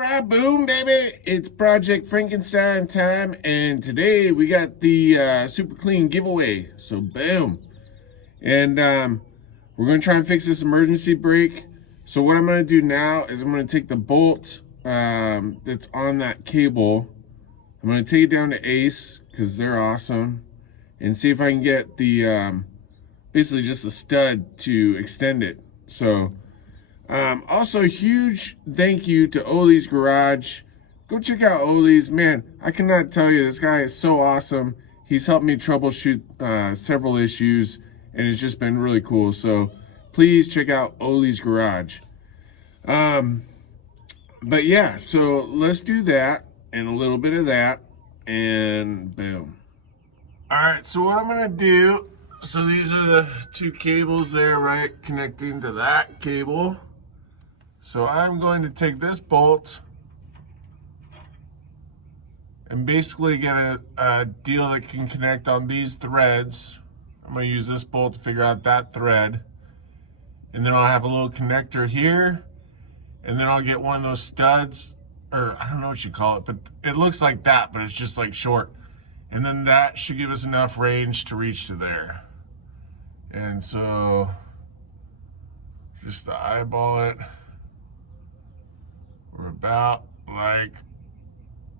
Alright, boom, baby. It's Project Frankenstein time, and today we got the super clean giveaway. So, boom. And we're going to try and fix this emergency brake. So what I'm going to do now is I'm going to take the bolt that's on that cable. I'm going to take it down to Ace, because they're awesome, and see if I can get the, basically just the stud to extend it. So, also, huge thank you to Ollie's Garage. Go check out Ollie's. Man, I cannot tell you, this guy is so awesome. He's helped me troubleshoot several issues, and it's just been really cool. So please check out Ollie's Garage. But yeah, so let's do that and a little bit of that, and boom. All right, so what I'm gonna do, so these are the two cables there, right, connecting to that cable. So I'm going to take this bolt and basically get a deal that can connect on these threads. I'm going to use this bolt to figure out that thread. And then I'll have a little connector here. And then I'll get one of those studs, or I don't know what you call it, but it looks like that, but it's just like short. And then that should give us enough range to reach to there. And so just to eyeball it, we're about like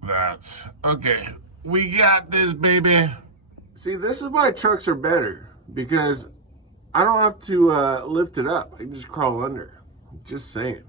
that. Okay, we got this, baby. See, this is why trucks are better, because I don't have to lift it up. I can just crawl under. Just saying.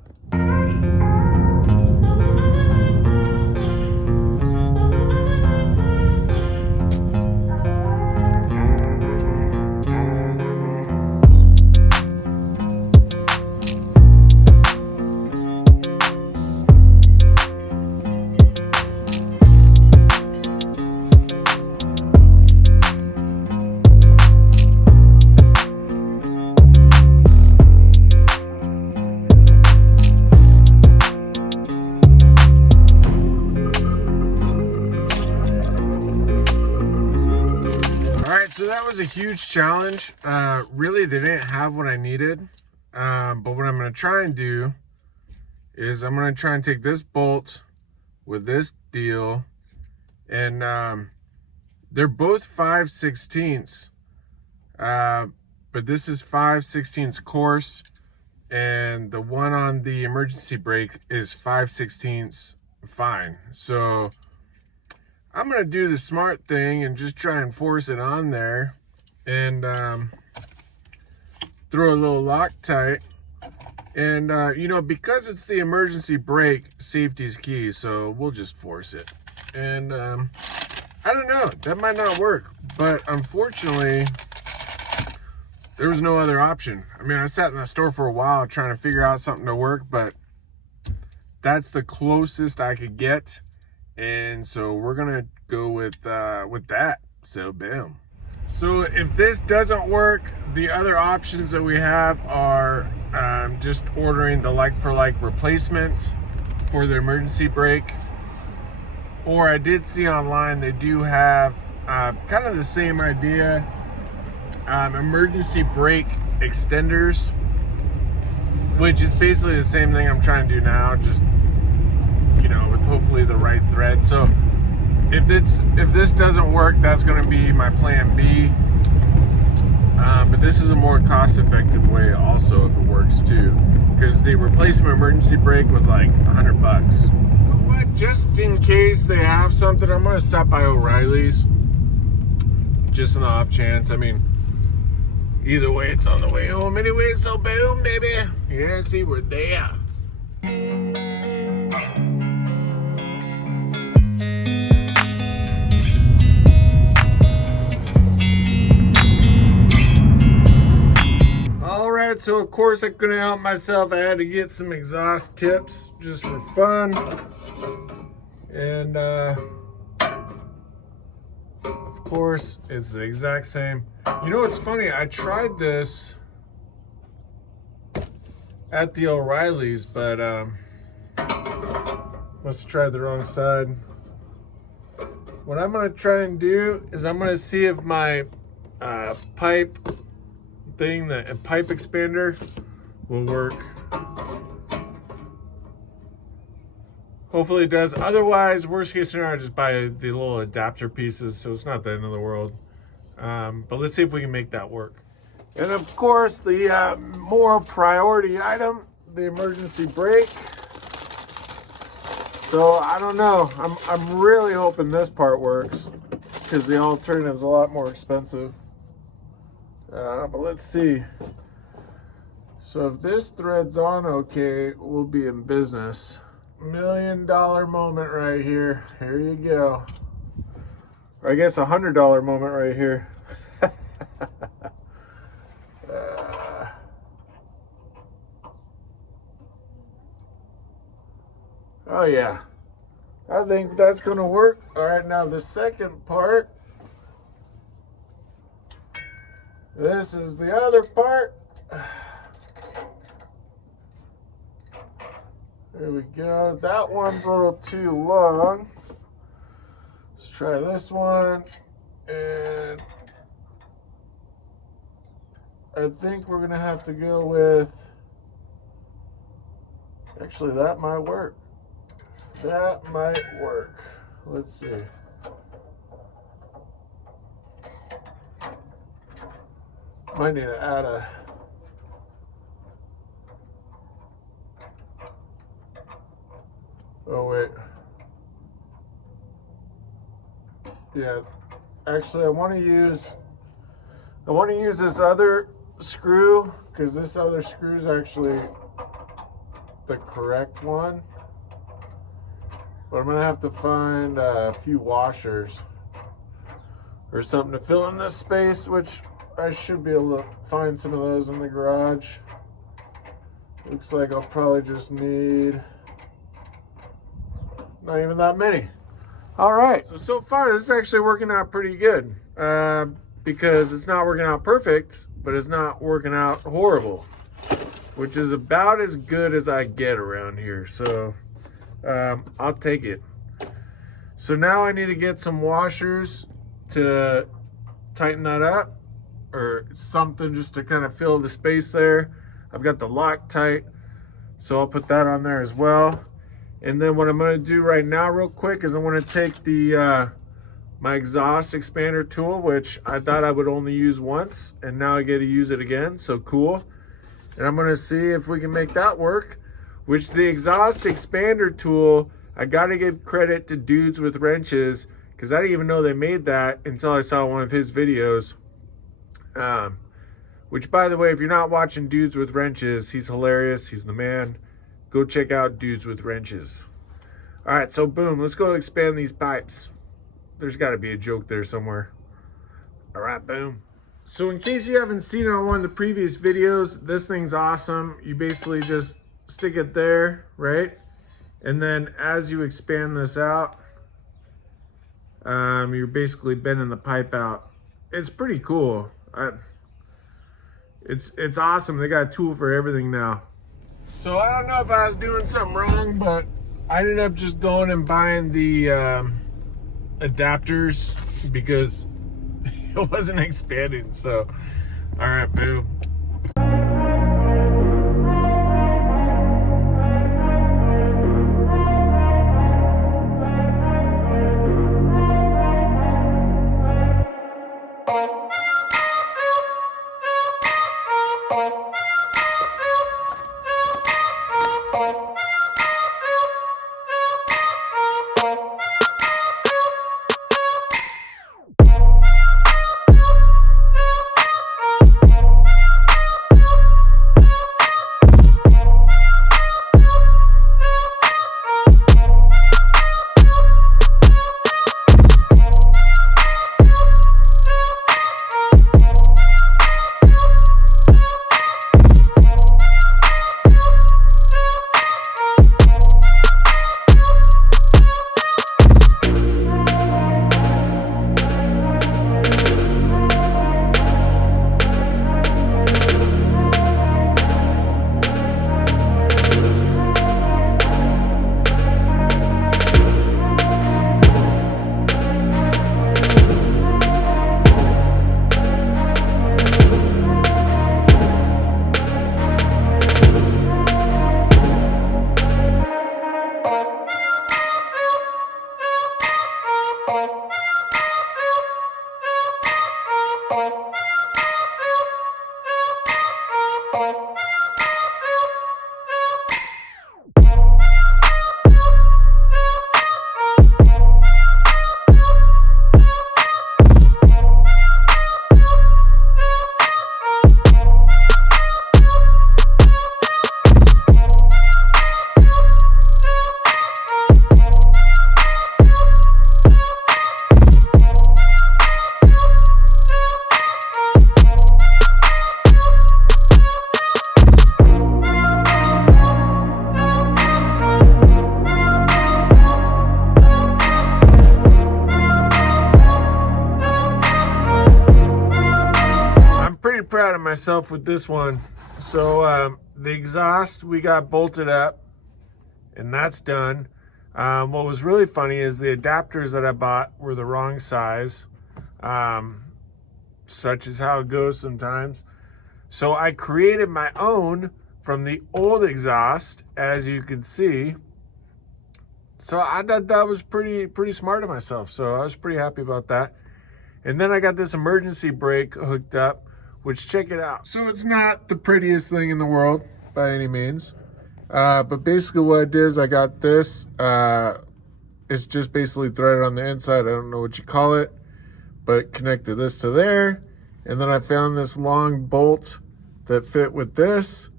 So that was a huge challenge. Really, they didn't have what I needed. But what I'm going to try and do is I'm going to try and take this bolt with this deal. And they're both 5/16. But this is 5/16 coarse. And the one on the emergency brake is 5/16 fine. So I'm going to do the smart thing and just try and force it on there and throw a little Loctite. And, you know, because it's the emergency brake, safety's key, so we'll just force it. And I don't know, that might not work, but unfortunately, there was no other option. I mean, I sat in the store for a while trying to figure out something to work, but that's the closest I could get. And so we're gonna go with that. So boom. So if this doesn't work, the other options that we have are just ordering the like-for-like replacement for the emergency brake. Or I did see online they do have kind of the same idea, emergency brake extenders, which is basically the same thing I'm trying to do now, just, you know, with hopefully the right thread. So if this doesn't work, that's going to be my plan B. But this is a more cost-effective way also if it works too, because the replacement emergency brake was like $100. You know what? Just in case they have something, I'm going to stop by O'Reilly's, just on the off chance. I mean, either way, it's on the way home anyway. So boom, baby. Yeah, see, we're there. So of course I couldn't help myself. I had to get some exhaust tips just for fun. And of course it's the exact same. You know what's funny? I tried this at the O'Reilly's, but must have tried the wrong side. What I'm gonna try and do is I'm gonna see if my pipe thing, the pipe expander, will work. Hopefully it does. Otherwise, worst case scenario, I just buy the little adapter pieces, so it's not the end of the world. But let's see if we can make that work. And of course, the more priority item, the emergency brake. So I don't know. I'm really hoping this part works, because the alternative's a lot more expensive. But let's see. So if this threads on okay, we'll be in business. $1 million moment right here. Here you go. Or I guess $100 moment right here. Oh yeah, I think that's gonna work. All right, now the second part. This is the other part. There we go. That one's a little too long. Let's try this one. And I think we're gonna have to go with, actually that might work. That might work. Let's see. Might need to add a oh wait. Yeah. Actually I want to use this other screw, because this other screw is actually the correct one. But I'm gonna have to find a few washers or something to fill in this space, which I should be able to find some of those in the garage. Looks like I'll probably just need not even that many. All right, so far this is actually working out pretty good, because it's not working out perfect, but it's not working out horrible, which is about as good as I get around here. So I'll take it. So now I need to get some washers to tighten that up, or something just to kind of fill the space there. I've got the Loctite, so I'll put that on there as well. And then what I'm going to do right now real quick is I want to take the my exhaust expander tool, which I thought I would only use once, and now I get to use it again, so cool. And I'm going to see if we can make that work. Which the exhaust expander tool, I gotta give credit to Dudes with Wrenches, because I didn't even know they made that until I saw one of his videos. Which, by the way, if you're not watching Dudes with Wrenches, he's hilarious, he's the man. Go check out Dudes with Wrenches. All right, so boom, let's go expand these pipes. There's gotta be a joke there somewhere. All right, boom. So in case you haven't seen it on one of the previous videos, this thing's awesome. You basically just stick it there, right? And then as you expand this out, you're basically bending the pipe out. It's pretty cool. It's awesome. They got a tool for everything now. So I don't know if I was doing something wrong, but I ended up just going and buying the adapters because it wasn't expanding. So, all right, boom. myself with this one. So the exhaust we got bolted up, and that's done. What was really funny is the adapters that I bought were the wrong size. Such is how it goes sometimes. So I created my own from the old exhaust, as you can see. So I thought that was pretty smart of myself. So I was pretty happy about that. And then I got this emergency brake hooked up, which, check it out. So it's not the prettiest thing in the world by any means. But basically what it is, I got this. It's just basically threaded on the inside. I don't know what you call it, but connected this to there. And then I found this long bolt that fit with this.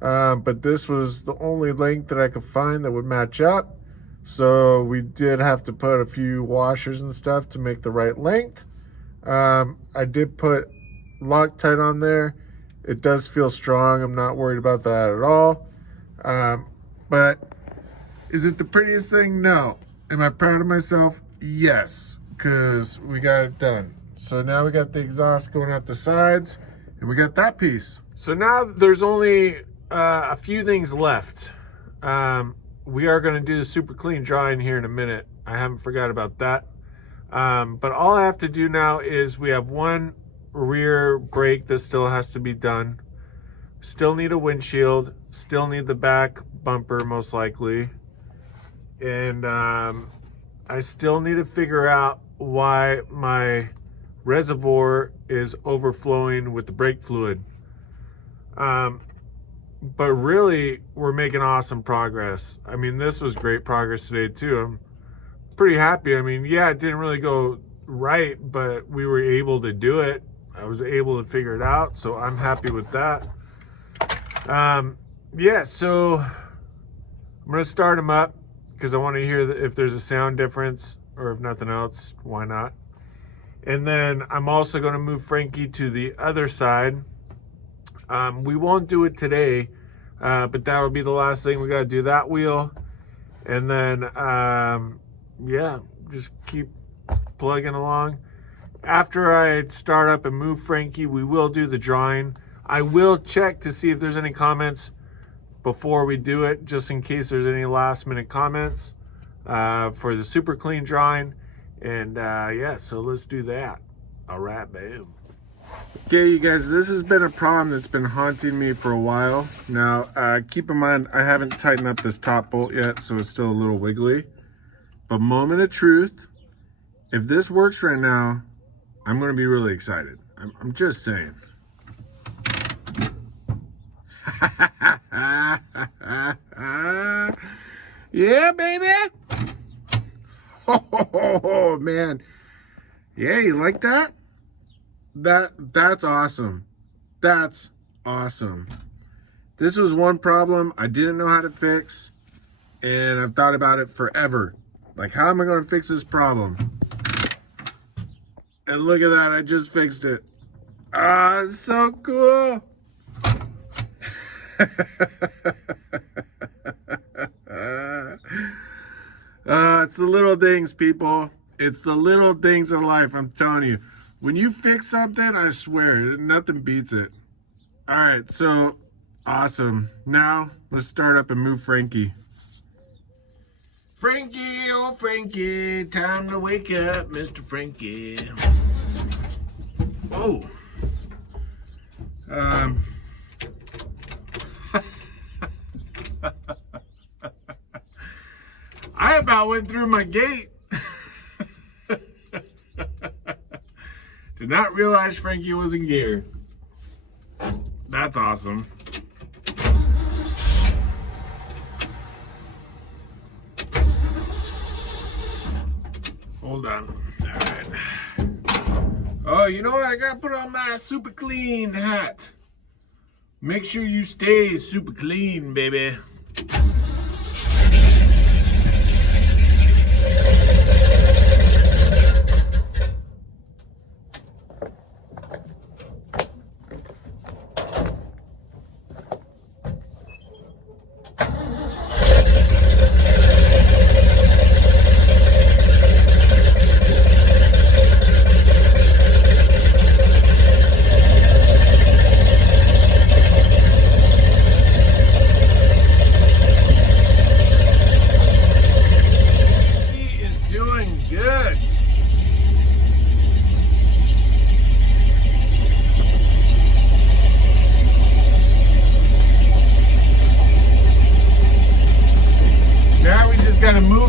But this was the only length that I could find that would match up. So we did have to put a few washers and stuff to make the right length. I did put Loctite on there. It does feel strong. I'm not worried about that at all. But is it the prettiest thing? No. Am I proud of myself? Yes, because we got it done. So now we got the exhaust going out the sides, and we got that piece. So now there's only a few things left. We are going to do the super clean drying here in a minute. I haven't forgot about that. But all I have to do now is we have one rear brake that still has to be done. Still need a windshield. Still need the back bumper, most likely. And I still need to figure out why my reservoir is overflowing with the brake fluid. But really, we're making awesome progress. I mean, this was great progress today too. I'm pretty happy. I mean, yeah, it didn't really go right, but we were able to do it. I was able to figure it out, so I'm happy with that. Yeah, so I'm gonna start them up because I want to hear if there's a sound difference, or if nothing else, why not? And then I'm also going to move Frankie to the other side. We won't do it today, but that will be the last thing. We got to do that wheel. And then, yeah, just keep plugging along. After I start up and move Frankie, we will do the drawing. I will check to see if there's any comments before we do it, just in case there's any last minute comments for the super clean drawing. And yeah, so let's do that. All right, boom. Okay, you guys, this has been a problem that's been haunting me for a while. Now, keep in mind, I haven't tightened up this top bolt yet, so it's still a little wiggly. But moment of truth, if this works right now, I'm going to be really excited. I'm just saying. Yeah, baby. Oh, man. Yeah, you like that? That's awesome. That's awesome. This was one problem I didn't know how to fix, and I've thought about it forever. Like, how am I going to fix this problem? And look at that, I just fixed it. Ah, it's so cool. It's the little things, people. It's the little things in life, I'm telling you. When you fix something, I swear, nothing beats it. All right, so awesome. Now, let's start up and move Frankie. Frankie, oh Frankie, time to wake up, Mr. Frankie. Oh. I about went through my gate. Did not realize Frankie was in gear. That's awesome. Hold on. All right. Oh, you know what? I gotta put on my super clean hat. Make sure you stay super clean, baby.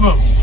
of them.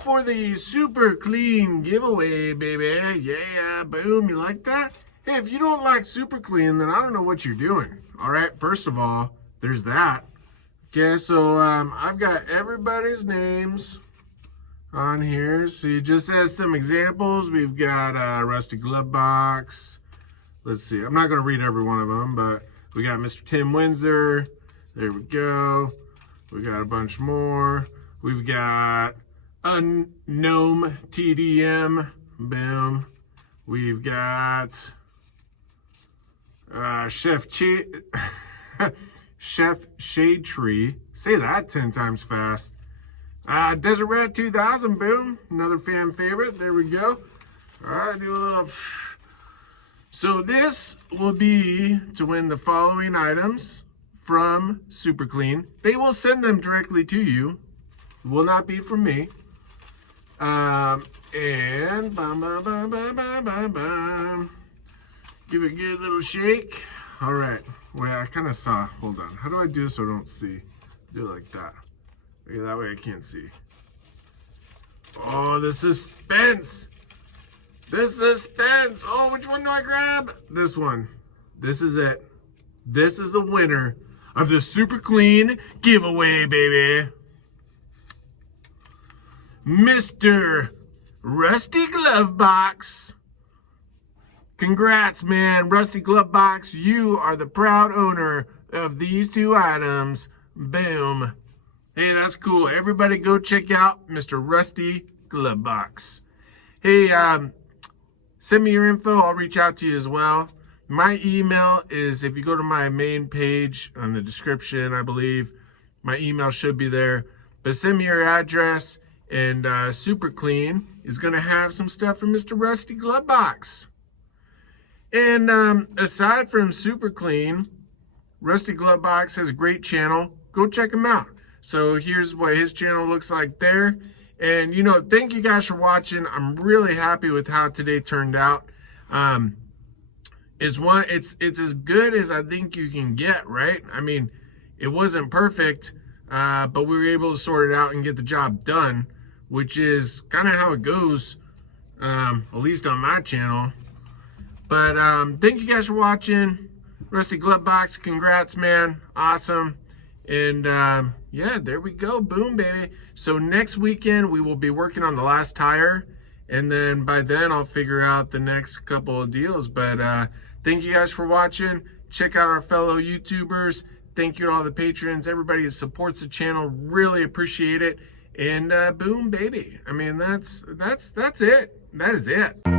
For the super clean giveaway, baby. Yeah, boom. You like that? Hey, if you don't like super clean, then I don't know what you're doing. All right, first of all, there's that. Okay, so I've got everybody's names on here. See, just as some examples, we've got Rusty Glovebox. Let's see, I'm not going to read every one of them, but we got Mr. Tim Windsor. There we go. We got a bunch more. We've got Gnome TDM, boom. We've got Chef Shade Tree. Say that 10 times fast. Desert Rat 2000, boom. Another fan favorite. There we go. All right, do a little. So this will be to win the following items from Super Clean. They will send them directly to you. Will not be from me. And bam, bam, bam, bam, bam, bam, bam. Give it a good little shake. All right. Wait, I kind of saw. Hold on. How do I do this so I don't see? Do it like that. Okay, that way I can't see. Oh, the suspense. The suspense. Oh, which one do I grab? This one. This is it. This is the winner of the Super Clean giveaway, baby. Mr. Rusty Glovebox. Congrats, man. Rusty Glovebox, you are the proud owner of these two items. Boom. Hey, that's cool. Everybody go check out Mr. Rusty Glovebox. Hey, send me your info. I'll reach out to you as well. My email is, if you go to my main page on the description, I believe, my email should be there. But send me your address. And Super Clean is going to have some stuff from Mr. Rusty Glovebox. And aside from Super Clean, Rusty Glovebox has a great channel. Go check him out. So here's what his channel looks like there. And, you know, thank you guys for watching. I'm really happy with how today turned out. It's as good as I think you can get, right? I mean, it wasn't perfect, but we were able to sort it out and get the job done, which is kind of how it goes, at least on my channel. But thank you guys for watching. Rusty Glovebox, congrats, man. Awesome. And yeah, there we go. Boom, baby. So next weekend, we will be working on the last tire. And then by then, I'll figure out the next couple of deals. But thank you guys for watching. Check out our fellow YouTubers. Thank you to all the patrons, everybody who supports the channel. Really appreciate it. And boom, baby. I mean, that's it. That is it.